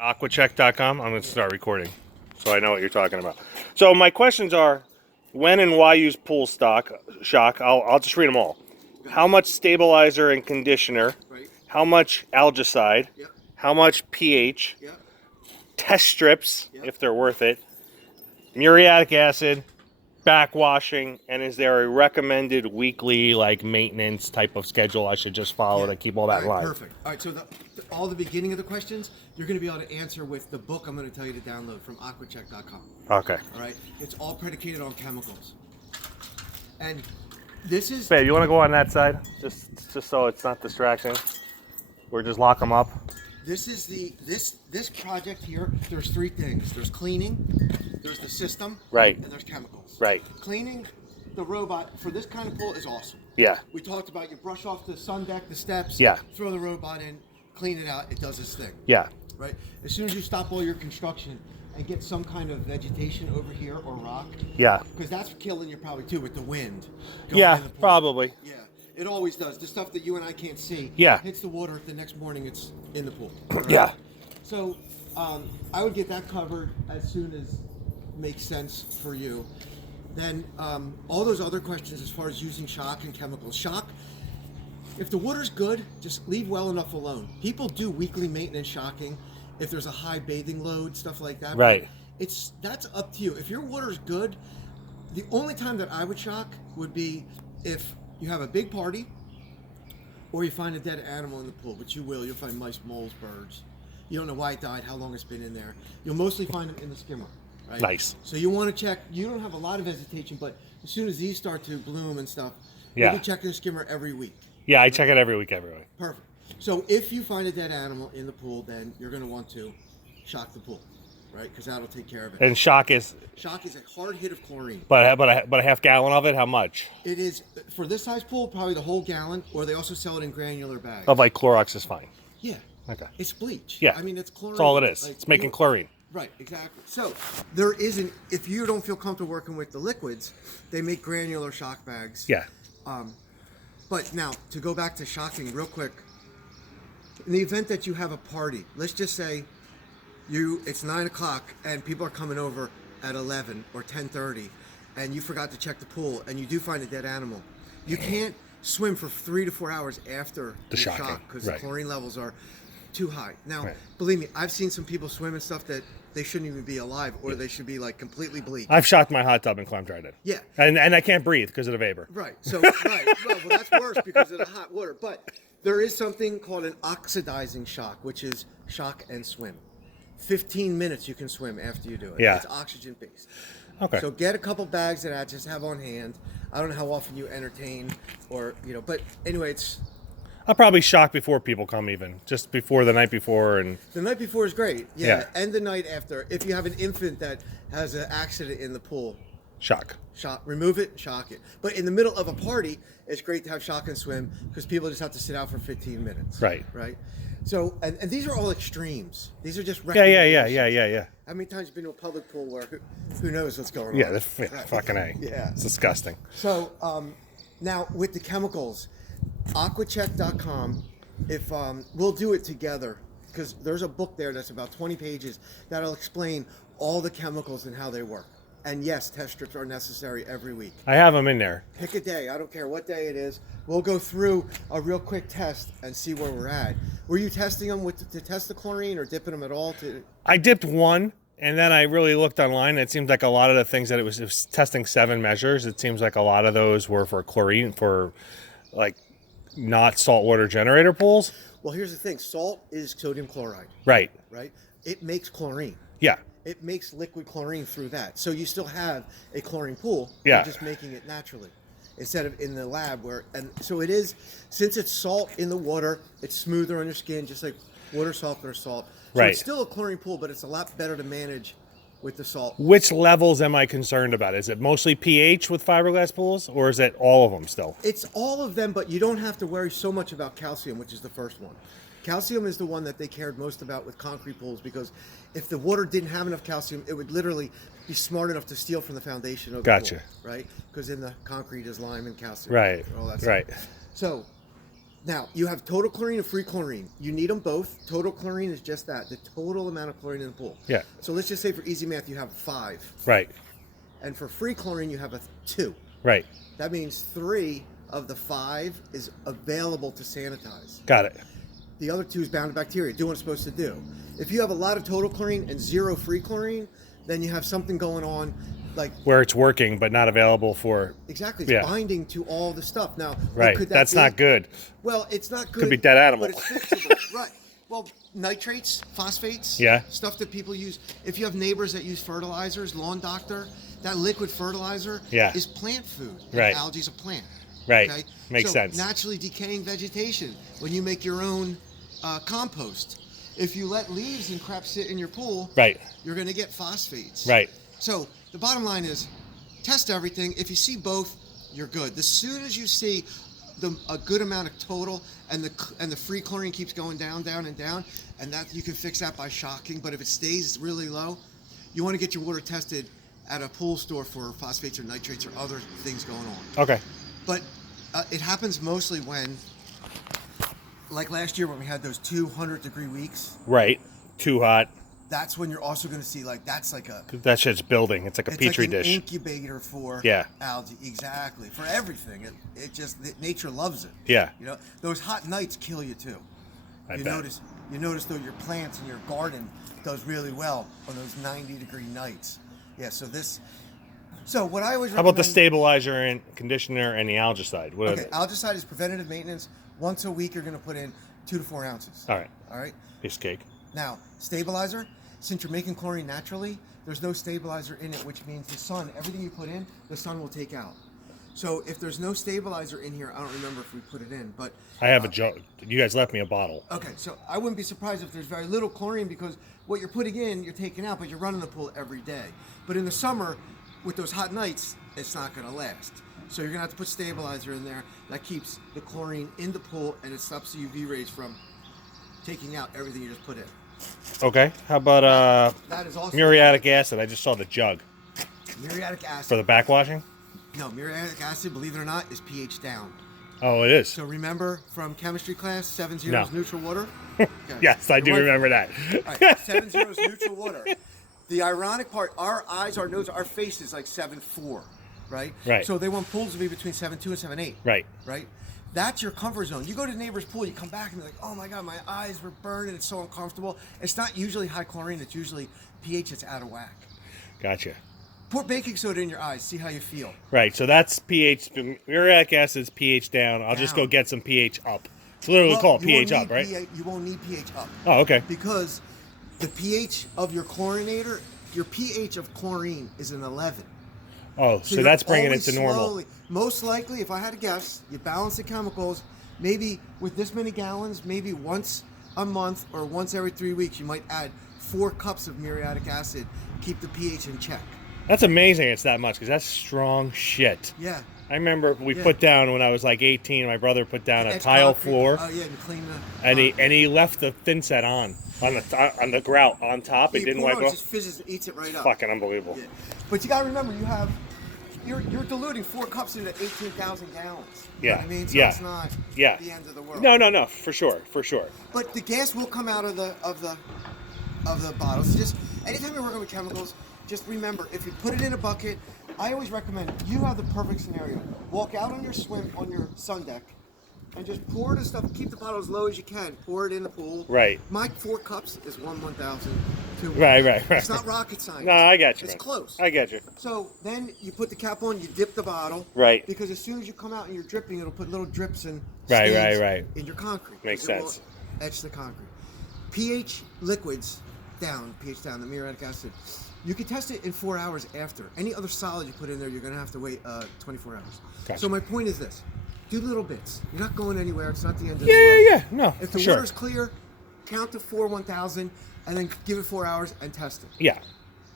Aquacheck.com. I'm going to start recording so I know what you're talking about. So my questions are, when and why use pool shock? I'll just read them all. How much stabilizer and conditioner? Right. How much algicide? Yep. How much pH? Yep. Test strips, Yep. if they're worth it. Muriatic acid, backwashing, and is there a recommended weekly maintenance type of schedule I should just follow to keep all that in line? Perfect. All right, so all the beginning of the questions, you're going to be able to answer with the book I'm going to tell you to download from aquacheck.com. Okay. All right, it's all predicated on chemicals. And this is... Babe, you want to go on that side? Just so it's not distraction. Or just lock them up. This is this project here, there's three things. There's cleaning, there's the system, right, and there's chemicals. Right. Cleaning the robot for this kind of pool is awesome. Yeah. We talked about you brush off the sun deck, the steps, yeah, throw the robot in, clean it out, it does its thing. Yeah. Right? As soon as you stop all your construction and get some kind of vegetation over here or rock. Yeah. Because that's killing you probably too with the wind. Yeah, probably. Yeah. It always does. The stuff that you and I can't see hits the water. The next morning it's in the pool. Right? Yeah. So I would get that covered as soon as makes sense for you. Then all those other questions as far as using shock and chemicals. Shock, if the water's good, just leave well enough alone. People do weekly maintenance shocking if there's a high bathing load, stuff like that. Right. That's up to you. If your water's good, the only time that I would shock would be if you have a big party or you find a dead animal in the pool, which you will. You'll find mice, moles, birds. You don't know why it died, how long it's been in there. You'll mostly find them in the skimmer. Right? Nice. So you want to check. You don't have a lot of vegetation, but as soon as these start to bloom and stuff, yeah, you can check the skimmer every week. Yeah, I check it every week. Perfect. So if you find a dead animal in the pool, then you're going to want to shock the pool, right? Because that'll take care of it. And shock is a hard hit of chlorine. But a half gallon of it. How much? It is for this size pool, probably the whole gallon, or they also sell it in granular bags. Of Clorox is fine. Yeah. Okay. It's bleach. Yeah. I mean, it's chlorine. That's all it is. It's making chlorine. Right, exactly. So there isn't, if you don't feel comfortable working with the liquids, they make granular shock bags. Yeah. But now, to go back to shocking real quick, in the event that you have a party, let's just say it's 9 o'clock and people are coming over at 11 or 10:30 and you forgot to check the pool and you do find a dead animal, you can't swim for 3 to 4 hours after the shock because the chlorine levels are too high. Now, believe me, I've seen some people swim in stuff that they shouldn't even be alive, or they should be completely bleached. I've shocked my hot tub and climbed right in. Yeah. And I can't breathe because of the vapor. Right. So, right. Well, that's worse because of the hot water. But there is something called an oxidizing shock, which is shock and swim. 15 minutes you can swim after you do it. Yeah. It's oxygen based. Okay. So get a couple bags of that, just have on hand. I don't know how often you entertain or, but anyway, I'll probably shock before people come, even just before the night before. And the night before is great. Yeah. And the night after. If you have an infant that has an accident in the pool, shock, remove it, shock it. But in the middle of a party, it's great to have shock and swim because people just have to sit out for 15 minutes. Right. So, and these are all extremes. These are just yeah. How many times have you been to a public pool where who knows what's going on? Yeah, fucking A. Yeah. It's disgusting. So, now with the chemicals, aquacheck.com, if we'll do it together because there's a book there that's about 20 pages that'll explain all the chemicals and how they work. And yes, test strips are necessary every week. I have them in there. Pick a day. I don't care what day it is. We'll go through a real quick test and see where we're at. Were you testing them to test the chlorine or dipping them at all? I dipped one, and then I really looked online. And it seems like a lot of the things that it was testing 7 measures. It seems like a lot of those were for chlorine, for not saltwater generator pools. Well, here's the thing. Salt is sodium chloride. Right. It makes chlorine. Yeah. It makes liquid chlorine through that. So you still have a chlorine pool. Yeah. You're just making it naturally instead of in the lab and so it is, since it's salt in the water, it's smoother on your skin, just like water softener salt. So it's still a chlorine pool, but it's a lot better to manage with the salt. Which levels am I concerned about? Is it mostly pH with fiberglass pools, or is it all of them still? It's all of them, but you don't have to worry so much about calcium, which is the first one. Calcium is the one that they cared most about with concrete pools because if the water didn't have enough calcium, it would literally be smart enough to steal from the foundation of the pool, right? Because in the concrete is lime and calcium. Right, all that right. stuff. So Now, you have total chlorine and free chlorine. You need them both. Total chlorine is just that, the total amount of chlorine in the pool. Yeah. So let's just say for easy math, you have 5. Right. And for free chlorine, you have a 2. Right. That means 3 of the 5 is available to sanitize. Got it. The other 2 is bound to bacteria, doing what it's supposed to do. If you have a lot of total chlorine and 0 free chlorine, then you have something going on like Where it's working but not available for. exactly it's Yeah. binding to all the stuff. Now, what Right. could that That's be? not good. Well, it's not good. Could be dead animal. But it's fixable. Right. Well, nitrates, phosphates, Yeah. stuff that people use. If you have neighbors that use fertilizers, Lawn Doctor, that liquid fertilizer Yeah. is plant food. And Right. Algae's a plant. Right. Okay? Makes So sense. Naturally decaying vegetation. When you make your own compost, if you let leaves and crap sit in your pool, Right. you're going to get phosphates. Right. So the bottom line is, test everything. If you see both, you're good. As soon as you see a good amount of total and the free chlorine keeps going down, down, and down, and that you can fix that by shocking. But if it stays really low, you want to get your water tested at a pool store for phosphates or nitrates or other things going on. Okay. But it happens mostly when, like last year when we had those 200-degree weeks, Right. Too hot. that's when you're also going to see that's like a That shit's building. It's like a it's petri like an dish. incubator for Yeah. algae. Exactly, for everything. It just nature loves it. Yeah. You know, those hot nights kill you too. I you bet. notice though your plants in your garden does really well on those 90-degree nights. Yeah. So what I always How about the recommend- stabilizer and conditioner and the algicide? What are Okay, they? algicide is preventative maintenance. Once a week, you're going to put in 2 to 4 ounces. All right. All right. Piece of cake. Now, stabilizer, since you're making chlorine naturally, there's no stabilizer in it, which means the sun, everything you put in, the sun will take out. So if there's no stabilizer in here, I don't remember if we put it in, but I have a jug. You guys left me a bottle. okay, so I wouldn't be surprised if there's very little chlorine because what you're putting in, you're taking out, but you're running the pool every day. But in the summer, with those hot nights, it's not going to last. So you're going to have to put stabilizer in there. That keeps the chlorine in the pool and it stops the UV rays from taking out everything you just put in. Okay. How about That is also muriatic acid? I just saw the jug muriatic acid. for the backwashing. No, muriatic acid, believe it or not, is pH down. Oh, it is. So remember from chemistry class, 7 zeros No. neutral water? Okay. Yes, I Your do wife- remember that. All right, 7 zeros neutral water. The ironic part, our eyes, our nose, our face is like 7.4, right? Right. So they want pools to be between 7.2 and 7.8. Right. Right? That's your comfort zone. You go to the neighbor's pool, you come back and you're like, oh my God, my eyes were burned and it's so uncomfortable. It's not usually high chlorine, it's usually pH that's out of whack. Gotcha. Pour baking soda in your eyes, see how you feel. Right. So that's pH. Muriatic acid's pH down. I'll just go Down. get some pH up. It's literally Well, called you won't pH up, need right? you won't need pH up. Oh, okay. Because the pH of your chlorinator, your pH of chlorine is an 11. Oh, so you're that's bringing it always to normal. slowly- most likely, if I had to guess, you balance the chemicals, maybe with this many gallons, maybe once a month or once every 3 weeks, you might add 4 cups of muriatic acid, keep the pH in check. That's amazing. It's that much because that's strong shit. Yeah. I remember we Yeah. put down when I was like 18. My brother put down a Edge tile concrete. floor, Oh yeah, and clean the. and he left the thin set on the grout on top. It you didn't pour it wipe on, it off. just fizzes, eats it right up. Fucking unbelievable. Yeah. But you gotta remember, you're diluting 4 cups into 18,000 gallons. You know Yeah, what I mean? So yeah, it's not yeah. the end of the world. No, for sure. But the gas will come out of the bottles. Just anytime you're working with chemicals, just remember if you put it in a bucket. I always recommend you have the perfect scenario. Walk out on your sun deck, and just pour the stuff. Keep the bottle as low as you can. Pour it in the pool. Right. My 4 cups is 1/1000. Right. It's not rocket science. No, I got you. It's man. close. I get you. So then you put the cap on, you dip the bottle. Right. Because as soon as you come out and you're dripping, it'll put little drips and Right, stains right. in your concrete. Makes It will sense. Etch the concrete. pH liquids down, pH down, the muriatic acid. You can test it in 4 hours after. Any other solid you put in there, you're going to have to wait 24 hours. Gotcha. So my point is this. Do little bits. You're not going anywhere. It's not the end of the world. Yeah. No, If for the sure. water's clear, count to 4 1,000 and then give it 4 hours and test it. Yeah.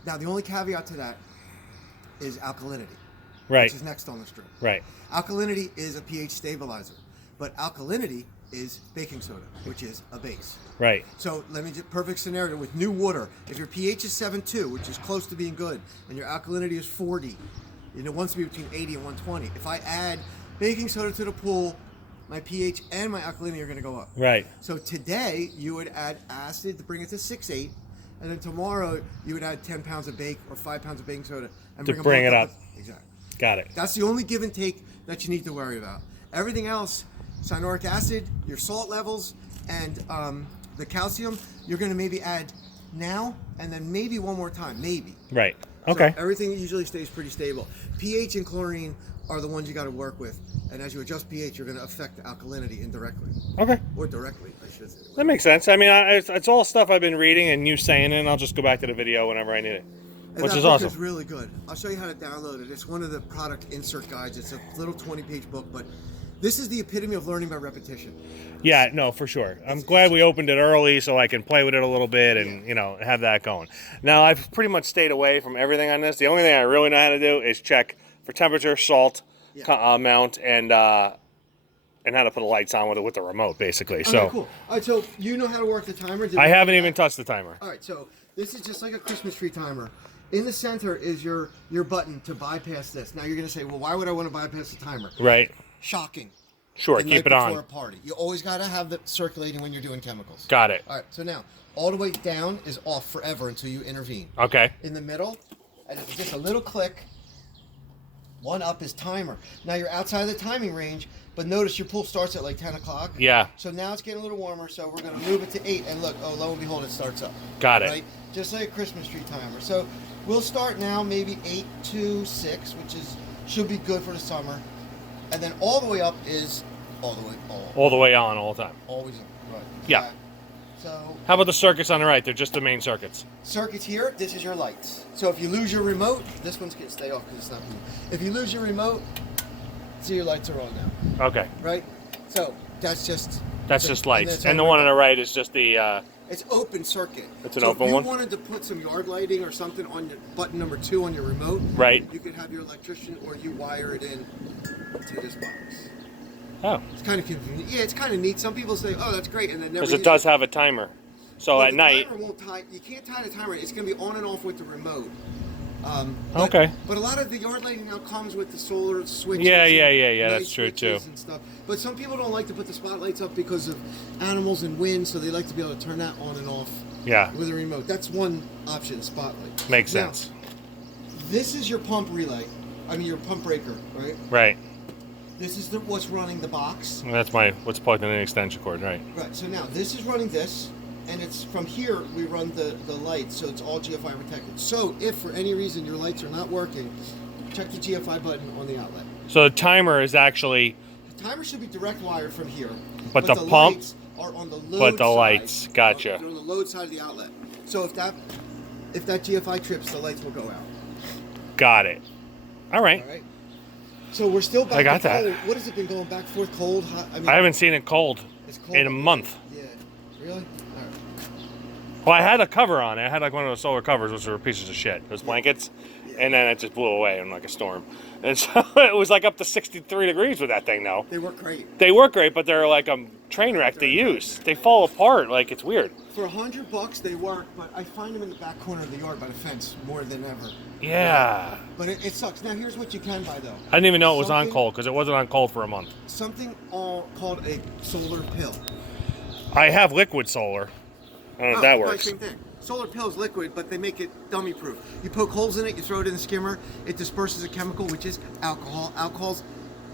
Now, the only caveat to that is alkalinity, Right. which is next on the strip. Right. Alkalinity is a pH stabilizer, but alkalinity is baking soda, which is a base. Right. So let me just perfect scenario with new water. If your pH is 7.2, which is close to being good, and your alkalinity is 40, it wants to be between 80 and 120. If I add baking soda to the pool my pH and my alkalinity are going to go up. Right. So today you would add acid to bring it to 6.8, and then tomorrow you would add 10 pounds of bake or 5 pounds of baking soda and To them bring both it up. Exactly. Got it. That's the only give and take that you need to worry about. Everything else, cyanuric acid, your salt levels, and the calcium, you're going to maybe add now and then maybe one more time, maybe. Right. So Okay. everything usually stays pretty stable. pH and chlorine are the ones you got to work with, and as you adjust pH, you're going to affect the alkalinity indirectly Okay. or directly, I should say. That makes sense. I mean, it's all stuff I've been reading and you saying it, and I'll just go back to the video whenever I need it, And which that is book awesome. is really good. I'll show you how to download it. It's one of the product insert guides. It's a little 20-page book, but this is the epitome of learning by repetition. Yeah, no, for sure. I'm glad we opened it early so I can play with it a little bit and, have that going. Now, I've pretty much stayed away from everything on this. The only thing I really know how to do is check for temperature, salt, amount, and how to put the lights on with the remote, basically. So Okay, cool. All right, so you know how to work the timer? Did I we- haven't even touched the timer. All right, so this is just like a Christmas tree timer. In the center is your button to bypass this. Now you're going to say, well, why would I want to bypass the timer? Right. Shocking. Sure, The keep night it before a on. party. You always got to have it circulating when you're doing chemicals. Got it. All right, so now all the way down is off forever until you intervene. Okay. In the middle, and it's just a little click. One up is timer. Now you're outside of the timing range, but notice your pool starts at like 10 o'clock. Yeah. So now it's getting a little warmer, so we're going to move it to 8, and look, oh, lo and behold, it starts up. Got it. Right? Just like a Christmas tree timer. So we'll start now maybe 8 to 6, which should be good for the summer. And then all the way up is all All the way on all the time. always right. Yeah. So How about the circuits on the right? They're just the main circuits. circuits here, this is your lights. So if you lose your remote, this one's going to stay off because it's not blue. If you lose your remote, see your lights are on now, Okay. right? So that's just Lights. And the one on the right is just the it's open circuit. It's an so open if you one? wanted to put some yard lighting or something on your button number 2 on your remote, Right. You could have your electrician or you wire it in to this box. Oh. It's kind of convenient. Yeah, it's kind of neat. Some people say, "Oh, that's great," and then never. Because it use does have a timer. So Well, at the night. timer won't tie. You can't tie the timer. It's going to be on and off with the remote. Okay. But a lot of the yard lighting now comes with the solar switches. Yeah, and that's light true, switches too. And stuff. But some people don't like to put the spotlights up because of animals and wind, so they like to be able to turn that on and off Yeah. with a remote. That's one option, spotlight. Makes Now, sense. This is your pump relay. I mean, your pump breaker, right? Right. This is what's running the box. And that's what's plugged in an extension cord, right? Right, so now this is running this, and it's from here we run the lights, so it's all GFI protected. So if for any reason your lights are not working, check the GFI button on the outlet. So the timer is actually The timer should be direct wired from here. But the pump- lights are on the load but the side. lights, gotcha. They're on the load side of the outlet. So if that GFI trips, the lights will go out. got it. All right. All right. So we're still back I got to that. cold. What has it been going back and forth cold? Hot? I mean, I haven't seen it cold it's cold in a month. Yeah. Really? All right. Well, I had a cover on it. I had like one of those solar covers, which were pieces of shit. Those blankets. And then it just blew away in like a storm. And so it was like up to 63 degrees with that thing, though. They work great. They work great, but they're like a train wreck to use. They fall apart. Like, it's weird. For $100 they work, but I find them in the back corner of the yard by the fence more than ever. Yeah. But it sucks. Now here's what you can buy though. I didn't even know it was on Something- cold because it wasn't on cold for a month. Something called a solar pill. I have liquid solar. I don't know if that right, works. Same thing. Solar pill is liquid, but they make it dummy proof. You poke holes in it, you throw it in the skimmer, it disperses a chemical, which is alcohol. Alcohol's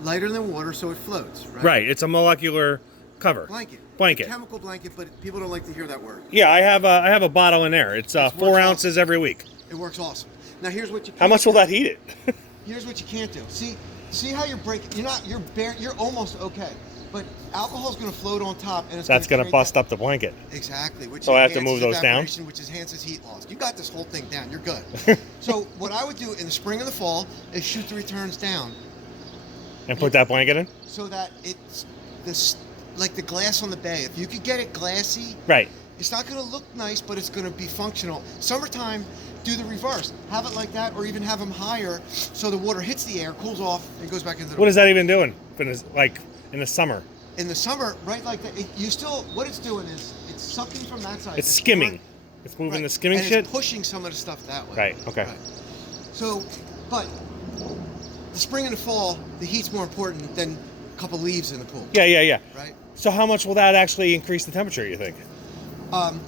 lighter than water, so it floats. Right. Right. It's a molecular cover. Blanket. Blanket. Chemical blanket, but people don't like to hear that word. Yeah, I have a bottle in there. It's 4 works ounces every week. It works awesome. Now here's what you. How much will that heat it? Here's what you can't do. See how you're breaking. You're almost okay, but alcohol's going to float on top, and it's That's going going to bust up the blanket. Exactly. Which So I have to enhances move those down? evaporation, which enhances heat loss. You got this whole thing down. You're good. So what I would do in the spring and the fall is shoot the returns down, And put that blanket in? so that it's this like the glass on the bay. If you could get it glassy, Right. it's not going to look nice, but it's going to be functional. Summertime, do the reverse. Have it like that, or even have them higher, so the water hits the air, cools off, and goes back into the. What is that even doing? Like in the summer? In the summer, right like that, what it's doing is it's sucking from that side. It's skimming. It's moving the skimming and shit? It's pushing some of the stuff that way. Right, okay. So, but the spring and the fall, the heat's more important than couple leaves in the pool. Yeah. Right. So how much will that actually increase the temperature, you think?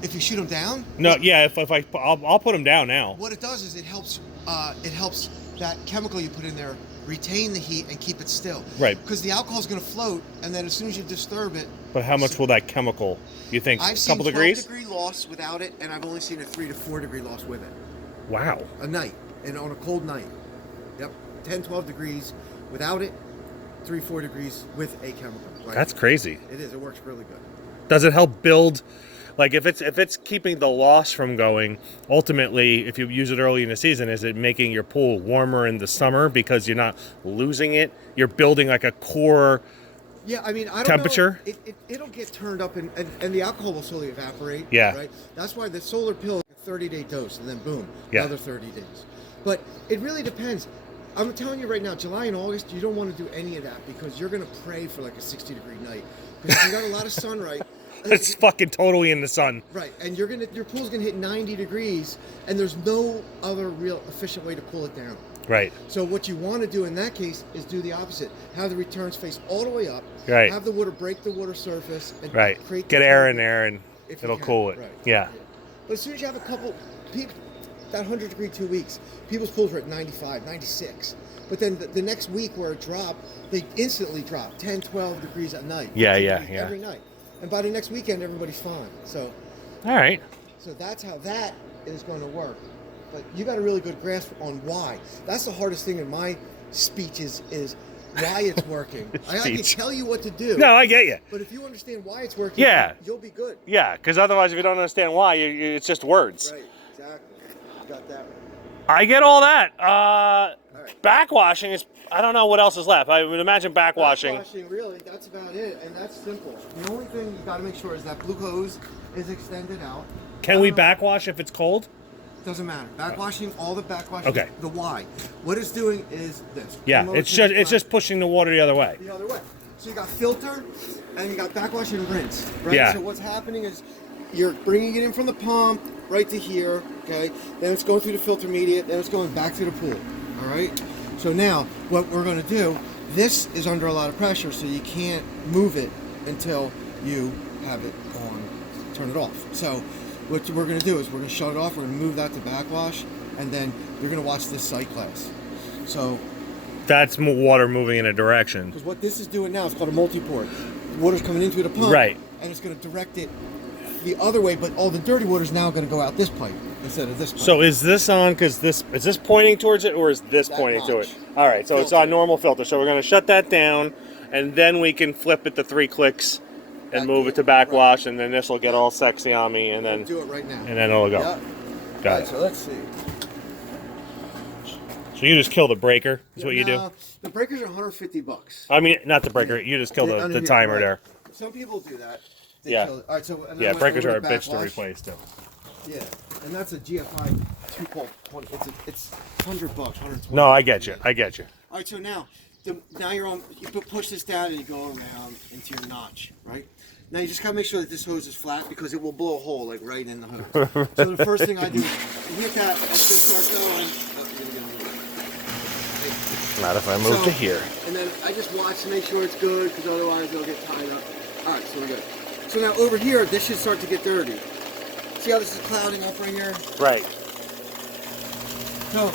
If you shoot them down. No, yeah. I'll put them down now. What it does is it helps that chemical you put in there retain the heat and keep it still. Right. Because the alcohol is going to float, and then as soon as you disturb it. But how much will that chemical? You think I've a seen couple 12 degrees? degree loss without it, and I've only seen a 3 to 4 degree loss with it. Wow. A night, and on a cold night. Yep. 10, 12 degrees without it, 3, 4 degrees with a chemical. Right? That's crazy. It is. It works really good. Does it help build? Like if it's keeping the loss from going, ultimately, if you use it early in the season, is it making your pool warmer in the summer because you're not losing it? You're building like a core. Yeah, I mean, I don't temperature? know. It'll get turned up, and the alcohol will slowly evaporate. Yeah. Right. That's why the solar pill, a 30-day dose, and then boom, Yeah. another 30 days. But it really depends. I'm telling you right now, July and August, you don't want to do any of that because you're going to pray for like a 60-degree night because you got a lot of sun, right? It's fucking totally in the sun. Right, and your pool's gonna hit 90 degrees, and there's no other real efficient way to cool it down. Right. So what you want to do in that case is do the opposite. Have the returns face all the way up. Right. Have the water break the water surface. And Right. create Get the air temperature in there and if you it'll can. cool it. Right. Yeah. But as soon as you have a couple, that 100-degree 2 weeks, people's pools were at 95, 96. But then the next week where it dropped, they instantly dropped 10, 12 degrees at night. Yeah, 15 yeah, degrees yeah. Every night. And by the next weekend, everybody's fine. So All right. that's how that is going to work. But you got a really good grasp on why. That's the hardest thing in my speeches is why it's working. I can Speech. tell you what to do. No, I get you. But if you understand why it's working, Yeah. you'll be good. Yeah, because otherwise, if you don't understand why, it's just words. Right, exactly. You got that right. I get all that. right. Backwashing is. I don't know what else is left. I would imagine backwashing. Backwashing, really, that's about it. And that's simple. The only thing you got to make sure is that blue hose is extended out. Can we backwash if it's cold? Doesn't matter. Backwashing, all the backwashing. Okay. The why. What it's doing is this. Yeah, Promote it's to just pushing the water the other way. the other way. So you got filter, and you got backwash and rinse, right? Yeah. So what's happening is you're bringing it in from the pump right to here, okay? Then it's going through the filter media, then it's going back to the pool, all right? So now what we're going to do, this is under a lot of pressure, so you can't move it until you have it on, turn it off. So what we're going to do is we're going to shut it off, we're going to move that to backwash, and then you're going to watch this sight class. So That's water moving in a direction. because what this is doing now is called a multi-port. The water's coming into the pump, Right. and it's going to direct it the other way, but all the dirty water is now going to go out this pipe instead of this pipe. So is this on? Because is this pointing towards it, or is this That pointing to notch. it? All right. So it's Filter. on normal filter. So we're going to shut that down, and then we can flip it to 3 clicks and Back move to it to it, backwash, and then this will get all sexy on me, and then do it right now. and then it'll go. Yep. Got All right, it. so let's see. So you just kill the breaker. Is what you do. Now, the breakers are $150. I mean, not the breaker. You just kill Under the here, timer right. there. Some people do that. They Yeah. kill it. All right, so and then Yeah, I went breakers over are a to bitch to backwash. replace too. Yeah, and that's a GFI 2.20. It's $100, 120. No, I get you. I get you. All right, so now you're on. You push this down and you go around into your notch, right? Now you just gotta make sure that this hose is flat because it will blow a hole like right in the hose. So the first thing I do is hit that and just start going. Not if I move So- to here. And then I just watch to make sure it's good because otherwise it'll get tied up. All right, so we're good. So now over here, this should start to get dirty. See how this is clouding up right here? Right. So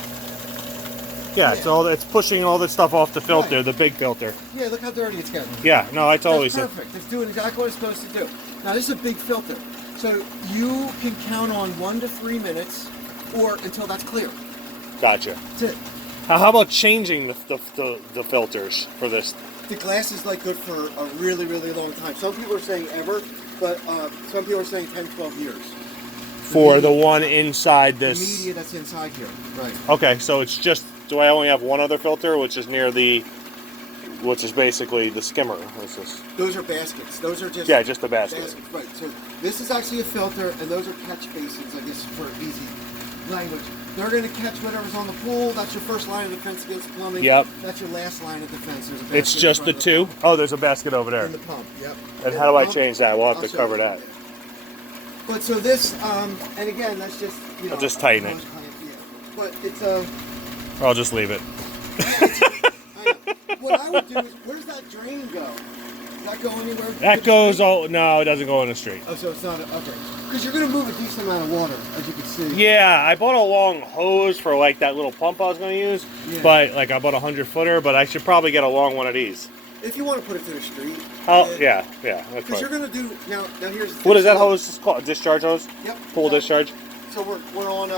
Yeah, it's pushing all that stuff off the filter, Right. the big filter. yeah, look how dirty it's getting. Yeah, no, I totally That's see. perfect. It's doing exactly what it's supposed to do. Now this is a big filter, so you can count on 1 to 3 minutes, or until that's clear. Gotcha. That's it. How about changing the filters for this? The glass is like good for a really, really long time. Some people are saying ever, but some people are saying 10, 12 years. For the one inside The this. media that's inside here, right? Okay, so it's just. Do I only have one other filter, which is near the, which is basically the skimmer? What's this? Those are baskets. Those are just Yeah, just a basket. baskets, right? So this is actually a filter, and those are catch basins. I guess for easy language. They're going to catch whatever's on the pool. That's your first line of defense against plumbing. Yep. That's your last line of defense. There's a It's basket just in the front two. of Oh, there's a basket over there. in the pump. Yep. And In how the do I pump, change that? We'll have I'll to show cover you. that. But so this, and again, that's just you know. I'll just tighten it. Yeah. But it's I'll just leave it. I know. what I would do is, where does that drain go? Does that go anywhere? That goes all. No, it doesn't go in the street. Oh, so it's not okay. Because you're gonna move a decent amount of water, as you can see. Yeah, I bought a long hose for like that little pump I was going to use, Yeah. but like I bought a 100-footer, but I should probably get a long one of these. If you want to put it to the street. Oh, yeah, that's Because fine. you're gonna do now. Now here's the What is thing. that hose called? A discharge hose? Yep. Pool discharge? So we're on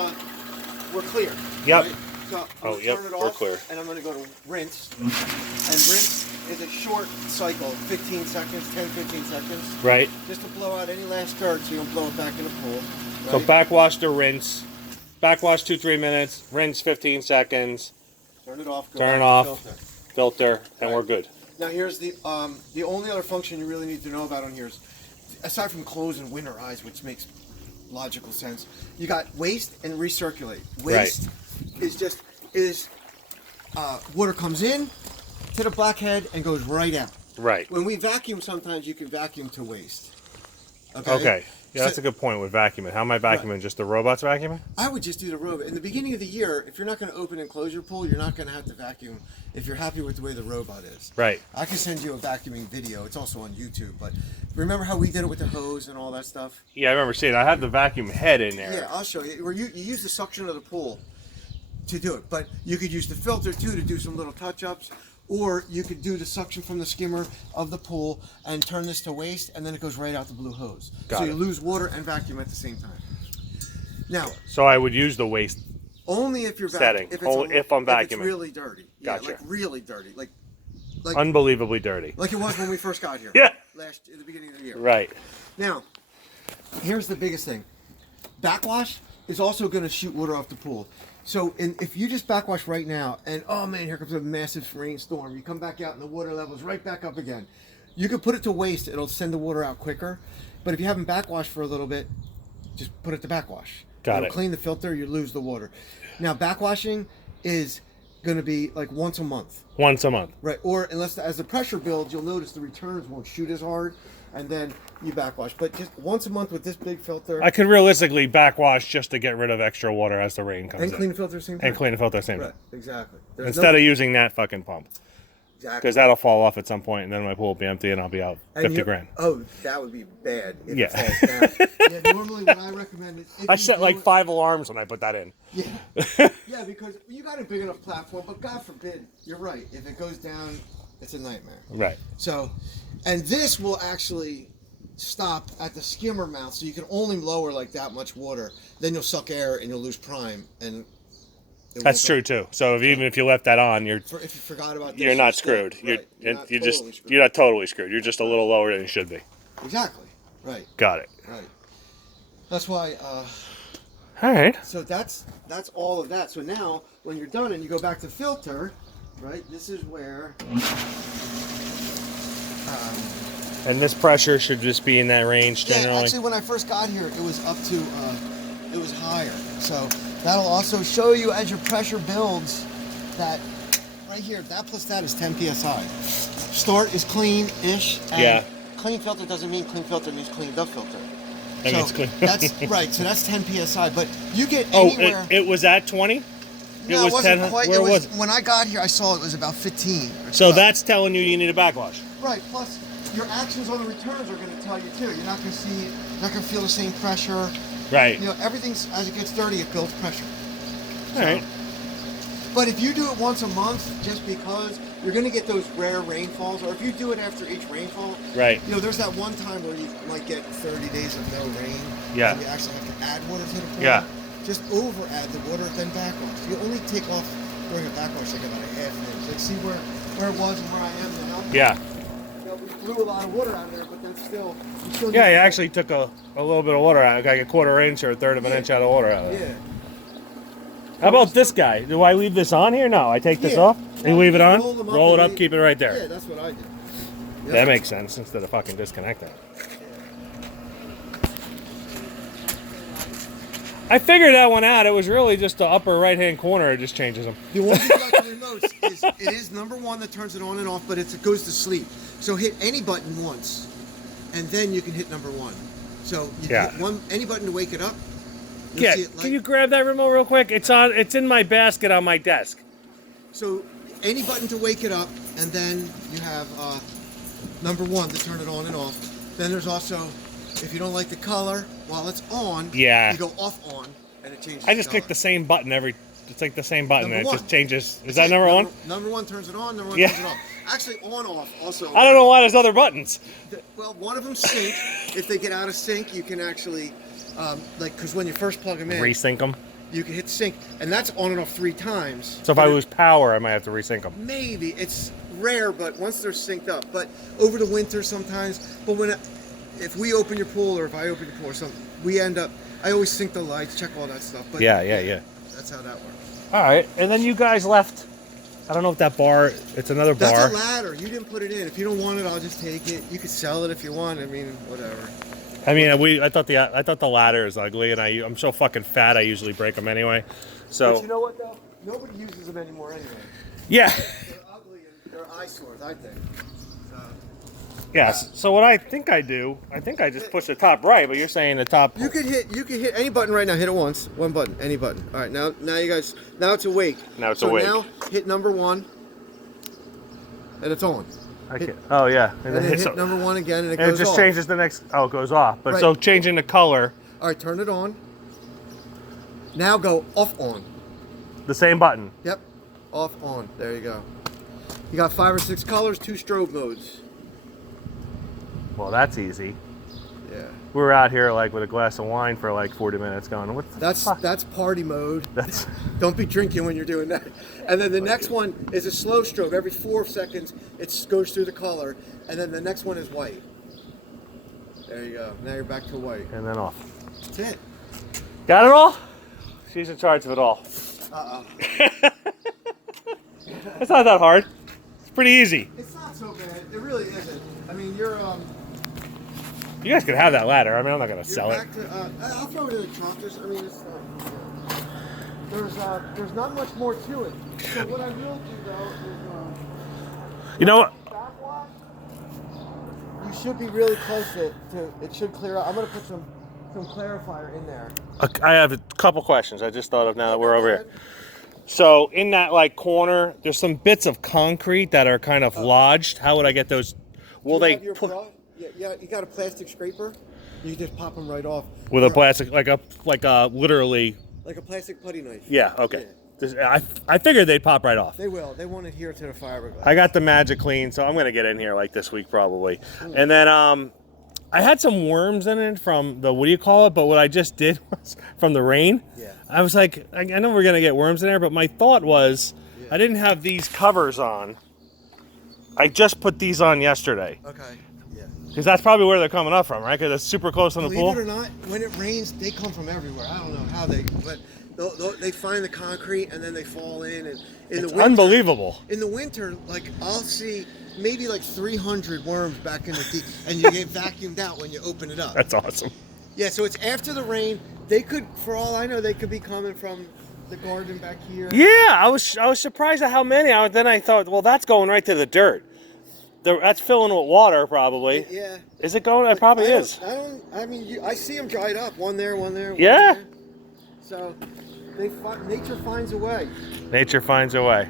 we're clear. Yep. Right? So I'm Oh, gonna yep, turn it we're off, clear. And I'm gonna go to rinse. And rinse is a short cycle, 15 seconds, 10, 15 seconds. Right. Just to blow out any last dirt so you don't blow it back in the pool. Right? So backwash to rinse. Backwash 2-3 minutes. Rinse 15 seconds. Turn it off. Go Turn it out, off. filter. Filter, and Right. we're good. Now here's the only other function you really need to know about on here is, aside from close and winterize, which makes logical sense, you got waste and recirculate. Waste is water comes in to the blackhead and goes right out. Right. When we vacuum, sometimes you can vacuum to waste. Okay. Okay. Yeah, that's So- a good point with vacuuming. How am I vacuuming? Just the robots vacuuming? I would just do the robot. In the beginning of the year, if you're not going to open and close your pool, you're not going to have to vacuum if you're happy with the way the robot is. Right. I can send you a vacuuming video. It's also on YouTube. But remember how we did it with the hose and all that stuff? Yeah, I remember seeing it. I had the vacuum head in there. Yeah, I'll show you. Where you use the suction of the pool to do it. But you could use the filter too to do some little touch-ups. Or you could do the suction from the skimmer of the pool and turn this to waste, and then it goes right out the blue hose. Got so it. you lose water and vacuum at the same time. Now, So I would use the waste. only if you're Setting. If, Only if I'm If vacuuming. it's really dirty. Yeah, Gotcha. like really dirty. Like Unbelievably dirty. like it was when we first got here. Yeah. At the beginning of the year. Right. Now, here's the biggest thing. Backwash is also going to shoot water off the pool. So if you just backwash right now and, oh man, here comes a massive rainstorm. You come back out and the water level's right back up again. You could put it to waste. It'll send the water out quicker. But if you haven't backwashed for a little bit, just put it to backwash. Got It'll it. clean the filter. You lose the water. Now, backwashing is going to be like once a month. Once a month. Right, or unless as the pressure builds, you'll notice the returns won't shoot as hard, and then you backwash. But just once a month with this big filter, I could realistically backwash just to get rid of extra water as the rain comes and in. clean the filter at the same time. And clean the filter same Right, time. exactly. There's Instead of using that fucking pump. exactly. Because that'll fall off at some point and then my pool will be empty and I'll be out And 50 you- grand. Oh, that would be bad. If Yeah. It falls down. Yeah. Normally, what I recommend is if I you set do like it- 5 alarms when I put that in. Yeah. Yeah, because you got a big enough platform, but God forbid, you're right. If it goes down, it's a nightmare. Right. So, and this will actually stop at the skimmer mouth, so you can only lower like that much water. Then you'll suck air and you'll lose prime, and it That's won't- true too. So even if you left that on, If you forgot about this, you're not still- screwed. right, you're not you're totally screwed. you're not totally screwed. You're just a little lower than you should be. Exactly. Right. Got it. Right. That's why. All right. So that's all of that. So now, when you're done and you go back to filter, right? This is where. And this pressure should just be in that range Yeah, generally. actually, when I first got here, it was up to, it was higher. So that'll also show you as your pressure builds that right here, that plus that is 10 psi. Start is clean-ish. And Yeah. Clean filter doesn't mean clean filter, it means cleaned up filter. That so means clean. that's right. So that's 10 psi. But you get Oh, anywhere. it was at 20? no, it wasn't quite. Where It was, was it? when I got here, I saw it was about 15. or So 12. that's telling you need a backwash. Right. Plus, your actions on the returns are going to tell you too. You're not going to see, you're not going to feel the same pressure. Right. You know, everything's as it gets dirty, it builds pressure. All right. But if you do it once a month, just because you're going to get those rare rainfalls, or if you do it after each rainfall, Right. you know, there's that one time where you might get 30 days of no rain. Yeah. And you actually have to add water to the pool. Yeah. Just over add the water, then backwash. You only take off during a backwash like about a half inch. Like see where it was and where I am now. Yeah. You know, we blew a lot of water out of there, but then still, you still Yeah, need- you actually took a little bit of water out. Like a quarter inch or a third of an inch out of water out of it. Yeah. How about this guy? Do I leave this on here? No, I take this Yeah. off. You leave it on? Roll them up Roll it and up, leave- keep it right Yeah, there. that's what I did. Yep. That makes sense instead of fucking disconnecting. I figured that one out. It was really just the upper right-hand corner. It just changes them. The one thing about the remotes is it is number one that turns it on and off, but it goes to sleep. So hit any button once, and then you can hit number one. So you Yeah. hit any button to wake it up. You'll Yeah, see it can you grab that remote real quick? It's in my basket on my desk. So any button to wake it up, and then you have number 1 to turn it on and off. Then there's also, if you don't like the color while it's on, Yeah. you go off on and it changes. I just the click color. the same button it's like the same button Number and it one. just changes. Is That's that it. number 1? Number 1 turns it on. Number 1 Yeah. turns it off. Actually, on off also. I don't know why there's other buttons. Well, one of them sync. If they get out of sync, you can actually, because when you first plug them in, Resync them. you can hit sync, and that's on and off 3 times. So if I lose power, I might have to resync them. Maybe it's rare, but once they're synced up. But over the winter sometimes. But if we open your pool or if I open your pool or something, we end up. I always sync the lights, check all that stuff. But Yeah. that's how that works. All right, and then you guys left. I don't know if that bar. It's another bar. That's a ladder. You didn't put it in. If you don't want it, I'll just take it. You could sell it if you want. I mean, whatever. I mean, I thought the ladder is ugly, and I'm so fucking fat. I usually break them anyway. So But you know what though? Nobody uses them anymore anyway. yeah, They're ugly and they're eyesores, I think. yes. So what I think I do, I just push the top right, but you're saying the top. You could hit any button right now. Hit it once, one button, any button. All right, now you guys, now it's awake. Now it's so awake. Now hit number 1, and it's on. Oh yeah, And then hit hit number 1 again, and it and goes it just off. changes the next. Oh, it goes off. But Right. so changing the color, All right, turn it on. Now go off on. the same button. Yep, off on. There you go. You got 5 or 6 colors, 2 strobe modes. Well, that's easy. Yeah. We were out here like with a glass of wine for like 40 minutes, going, "What the fuck?" That's party mode. That's Don't be drinking when you're doing that. And then the next one is a slow strobe. Every 4 seconds, it goes through the color. And then the next one is white. There you go. Now you're back to white. and then off. That's it. Got it all? She's in charge of it all. Uh-oh. It's not that hard. It's pretty easy. It's not so bad. It really isn't. I mean, You guys can have that ladder. I mean, I'm not gonna you're sell it. back to. I'll throw it in the trunk. I mean, it's. There's not much more to it. So what I will do though is. You know what? Back wash. You should be really close to it should clear out. I'm gonna put some clarifier in there. I have a couple questions I just thought of now that we're over here. So in that like corner, there's some bits of concrete that are kind of lodged. How would I get those? Will Do you they have your put bra? Yeah, you got a plastic scraper? You just pop them right off. with a Or plastic like a literally? like a plastic putty knife. Yeah. Okay. Yeah. I figured they'd pop right off. They will. They won't adhere to the fiberglass. I got the Magic Clean, so I'm gonna get in here like this week probably. And then I had some worms in it from the what do you call it? But what I just did was from the rain. Yeah. I was like, I know we're gonna get worms in there, but my thought was I didn't have these covers on. I just put these on yesterday Okay. Yeah. because that's probably where they're coming up from, right? Because it's super close on the Believe pool. it or not, when it rains, they come from everywhere. I don't know how but they find the concrete and then they fall in. And in It's the winter, unbelievable. In the winter, like I'll see maybe like 300 worms back in the deep, and you get vacuumed out when you open it up. That's awesome. Yeah, so it's after the rain. They could, for all I know, they could be coming from the garden back here. Yeah, I was surprised at how many. Then I thought, well, that's going right to the dirt. That's filling with water, probably. Yeah. Is it going? It probably is. I mean, I see them dried up. One there, one there. One Yeah. there. So, nature finds a way. Nature finds a way.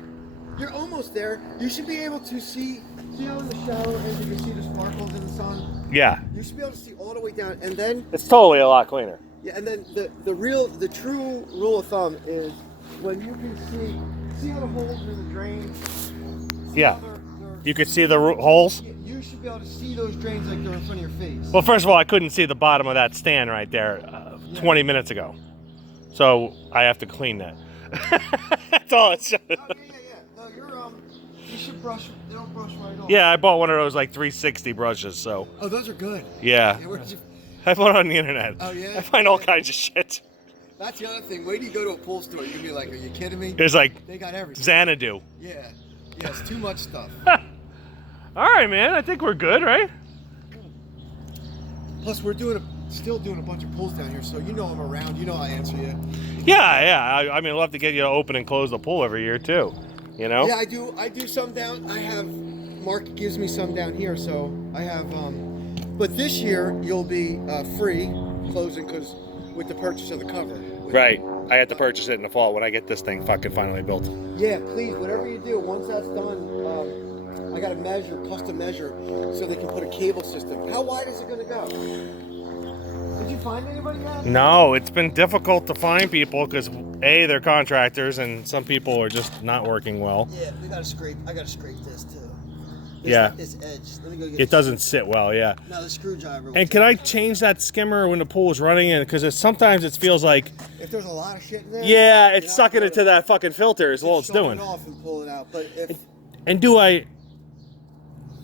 You're almost there. You should be able to see how in the shallow end you can see the sparkles in the sun. Yeah, You should be able to see all the way down, and then it's totally a lot cleaner. yeah, and then the true rule of thumb is when you can see how the holes in the drain. See Yeah. how they're- You could see the holes. You should be able to see those drains like they're in front of your face. Well, first of all, I couldn't see the bottom of that stand right there 20 minutes ago, so I have to clean that. That's all it's. Oh, yeah. No, you should brush. They don't brush right off. Yeah, I bought one of those like 360 brushes. So Oh, those are good. yeah, Where'd you, I bought it on the internet. Oh, yeah? I find all Yeah. kinds of shit. that's the other thing. Wait till you go to a pool store. You're gonna be like, "Are you kidding me?" There's like They got everything. Xanadu. Yeah. It's too much stuff. All right, man. I think we're good, right? Plus, we're still doing a bunch of pulls down here, so you know I'm around. You know I answer you. Yeah. I mean, I'd love to get you to open and close the pool every year too. You know? Yeah, I do. I do some down. I have Mark gives me some down here, so I have. But this year you'll be free closing because with the purchase of the cover. Right. I had to purchase it in the fall when I get this thing fucking finally built. Yeah, please, whatever you do, once that's done, I got to measure, custom measure, so they can put a cable system. How wide is it going to go? Did you find anybody yet? No, it's been difficult to find people because A, they're contractors, and some people are just not working well. Yeah, we got to scrape. I got to scrape this too. Yeah. This edge. Let me go get It doesn't sit well, yeah. No, the screwdriver. And can I change that skimmer when the pool is running in? Because sometimes it feels like, If there's a lot of shit in there. yeah, it's sucking it to that fucking filter is all it's shut doing. it off and pull it out. But if And do I,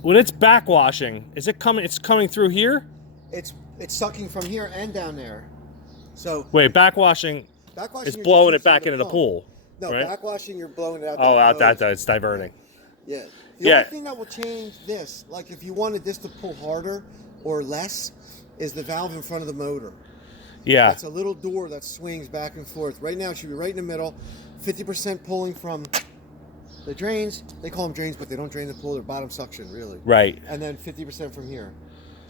when it's backwashing, is it coming? It's coming through here. it's sucking from here and down there. So Wait, backwashing backwashing. is you're blowing just it back using into the pump. pool, No, right? backwashing, you're blowing it out. Oh, out hose. that it's diverting. Yeah. The Yeah. only thing that will change this, like if you wanted this to pull harder or less, is the valve in front of the motor. Yeah, It's a little door that swings back and forth. Right now, it should be right in the middle. 50% pulling from the drains. They call them drains, but they don't drain the pool. They're bottom suction, really. right. And then 50% from here.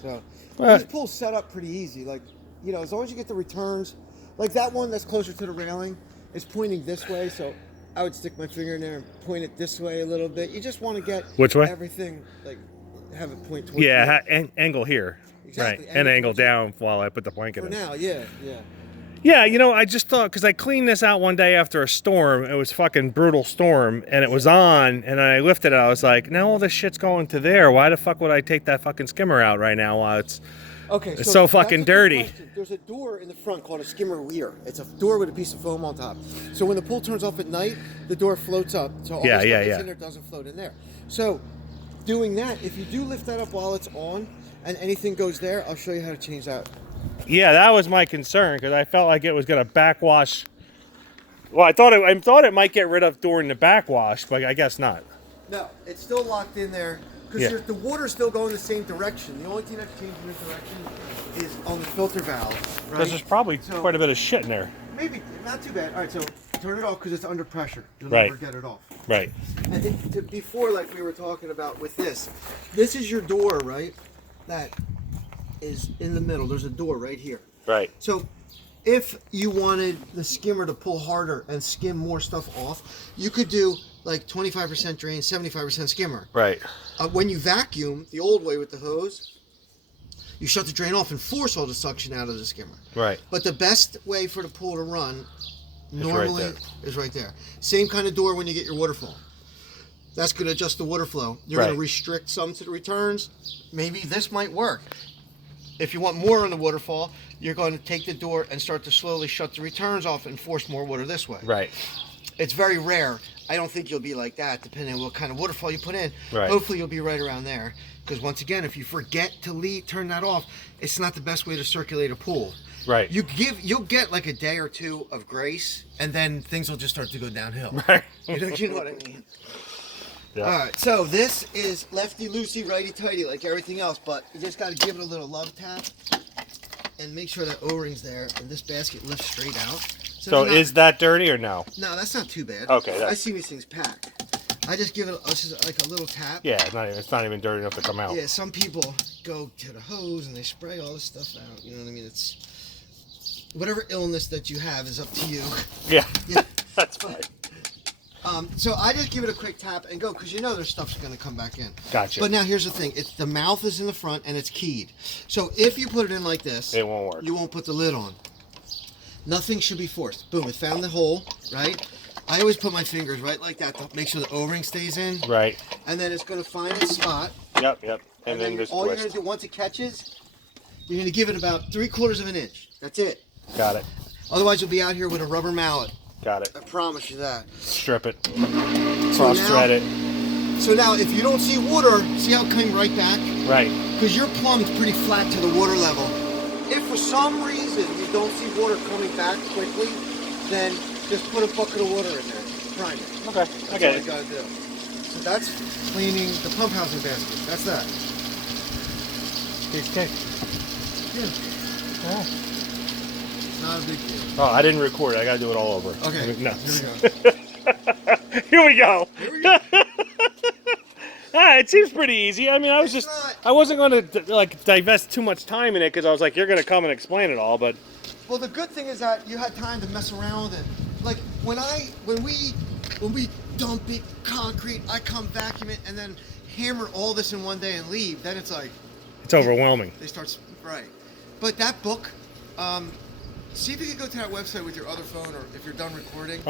So Well, this pool's set up pretty easy. Like, you know, as long as you get the returns, like that one that's closer to the railing is pointing this way. So I would stick my finger in there and point it this way a little bit. You just want to get Which way? everything, like, have it point towards Yeah, you. angle here, Exactly, right, and angle towards you. down while I put the blanket For in. now, yeah. Yeah, you know, I just thought because I cleaned this out one day after a storm. It was fucking brutal storm, and it was on. And I lifted it. I was like, now all this shit's going to there. Why the fuck would I take that fucking skimmer out right now while it's? Okay, It's so that's fucking a good dirty. question. There's a door in the front called a skimmer weir. It's a door with a piece of foam on top. So when the pool turns off at night, the door floats up. So all Yeah, the stuff yeah, that's yeah. in there doesn't float in there. So doing that, if you do lift that up while it's on and anything goes there, I'll show you how to change that. Yeah, that was my concern because I felt like it was gonna backwash. Well, I thought it might get rid of during the backwash, but I guess not. No, it's still locked in there because Yeah. the water's still going the same direction. The only thing that's changing this direction is on the filter valve, right? Because there's probably So- quite a bit of shit in there. Maybe not too bad. All right, so turn it off because it's under pressure. You'll Right. never get it off. Right. And before, like we were talking about with this is your door, right? That is in the middle. There's a door right here. Right. So if you wanted the skimmer to pull harder and skim more stuff off, you could do like 25% drain, 75% skimmer. Right. When you vacuum, the old way with the hose, you shut the drain off and force all the suction out of the skimmer. Right. But the best way for the pool to run right normally there. is right there. Same kind of door when you get your water flow. That's going to adjust the water flow. You're going Right. to restrict some to the returns. Maybe this might work. If you want more on the waterfall, you're going to take the door and start to slowly shut the returns off and force more water this way. Right. It's very rare. I don't think you'll be like that depending on what kind of waterfall you put in. Right. Hopefully you'll be right around there. Because once again, if you forget to turn that off, it's not the best way to circulate a pool. Right. You'll get like a day or two of grace, and then things will just start to go downhill. Right. You know what I mean? Yeah. All right, so this is lefty loosey, righty tighty, like everything else, but you just got to give it a little love tap and make sure that O-ring's there, and this basket lifts straight out. So they're not- is that dirty or no? no, that's not too bad. Okay, I see these things packed. I just give it just like a little tap. Yeah, it's not even dirty enough to come out. Yeah, some people go to the hose and they spray all this stuff out. You know what I mean? It's whatever illness that you have is up to you. Yeah. Yeah. That's fine. So I just give it a quick tap and go because you know there's stuff's going to come back in. Gotcha. But now here's the thing: the mouth is in the front and it's keyed. So if you put it in like this, It won't work. You won't put the lid on. Nothing should be forced. Boom! It found the hole. Right. I always put my fingers right like that to make sure the O-ring stays in. Right. And then it's going to find its spot. Yep. And then just all you're twist. going to do once it catches, you're going to give it about 3/4 of an inch. That's it. Got it. Otherwise, you'll be out here with a rubber mallet. Got it. I promise you that. Strip it. So Cross thread now- it. So now, if you don't see water, see how it came right back? Right. Because your plumb's pretty flat to the water level. If for some reason you don't see water coming back quickly, then just put a bucket of water in there. Prime it. Okay. That's I get all it. you gotta do. So that's cleaning the pump housing basket. That's that. Piece of cake. Yeah. Oh. It's not a big deal. Oh, I didn't record it. I gotta do it all over. Okay. No. Here we go. Here we go. It seems pretty easy. I mean, I was It's just, not. I wasn't going to like divest too much time in it because I was like, you're going to come and explain it all, but Well, the good thing is that you had time to mess around with it. Like when we dump it concrete, I come vacuum it and then hammer all this in one day and leave, then it's like It's overwhelming. they start right. But that book, see if you can go to that website with your other phone, or if you're done recording.